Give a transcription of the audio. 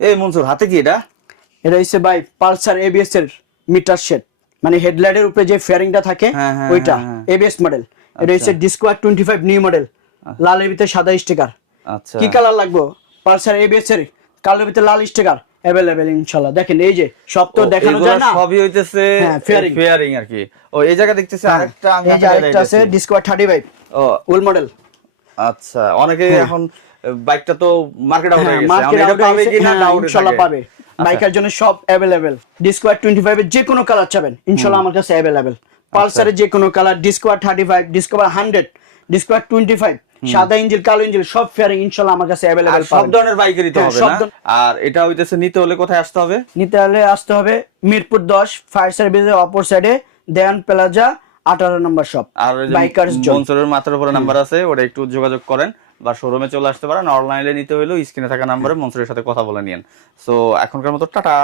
এই মনসুর হাতে কি এটা? এটা হচ্ছে ভাই পালসার এবিএস এর মিটার শেড, মানে হেডলাইটের উপরে যে ফেয়ারিংটা থাকে ওইটা এবিএস মডেল। এটা হচ্ছে ডিসকভার 25 নিউ মডেল, লালের ভিতরে সাদা স্টিকার। আচ্ছা, কি কালার লাগবে? পালসার এবিএস এর কালারের ভিতরে লাল স্টিকার अवेलेबल ইনশাআল্লাহ। দেখেন এই যে সব তো দেখানো যায় না, সবই হইতেছে ফেয়ারিং আর কি। ও এই জায়গা দেখতেছি আরেকটা, আমি এই যে আরেকটা আছে ডিসকভার 35 ও উল মডেল। আচ্ছা, অনেকে এখন বাইকটা তো মার্কেট আউট হয়ে গেছে, মার্কেট এটা পাবে কিনা ডাউট ইনশাআল্লাহ পাবে। বাইকের জন্য সব अवेलेबल। ডিসকভার 25 এর যে কোনো কালার চাবেন ইনশাআল্লাহ আমার কাছে अवेलेबल। পালসারের যে কোনো কালার, ডিসকভার 35, ডিসকভার 100, ডিসকভার 25, সাদা ইঞ্জিন কালো ইঞ্জিন সব ফেয়ারিং ইনশাআল্লাহ আমার কাছে अवेलेबल পাবেন। সব ধরনের বাইকেরই তো হবে না? আর এটা হইতেছে নিতে হলে কোথায় আসতে হবে? নিতে হলে আসতে হবে মিরপুর 10 ফায়ার সার্ভিসের অপর সাইডে দেয়ান প্লাজা 18 নম্বর শপ। আর বাইকার্স জোন মনসুরের মাথার উপরে নাম্বার আছে, ওটা একটু যোগাযোগ করেন বা শোরুমে চলে আসতে পারেন। অনলাইনে নিতে হলেও স্ক্রিনে থাকা নাম্বারে মনসুরের সাথে কথা বলে নিন। সো এখনকার মতো টাটা।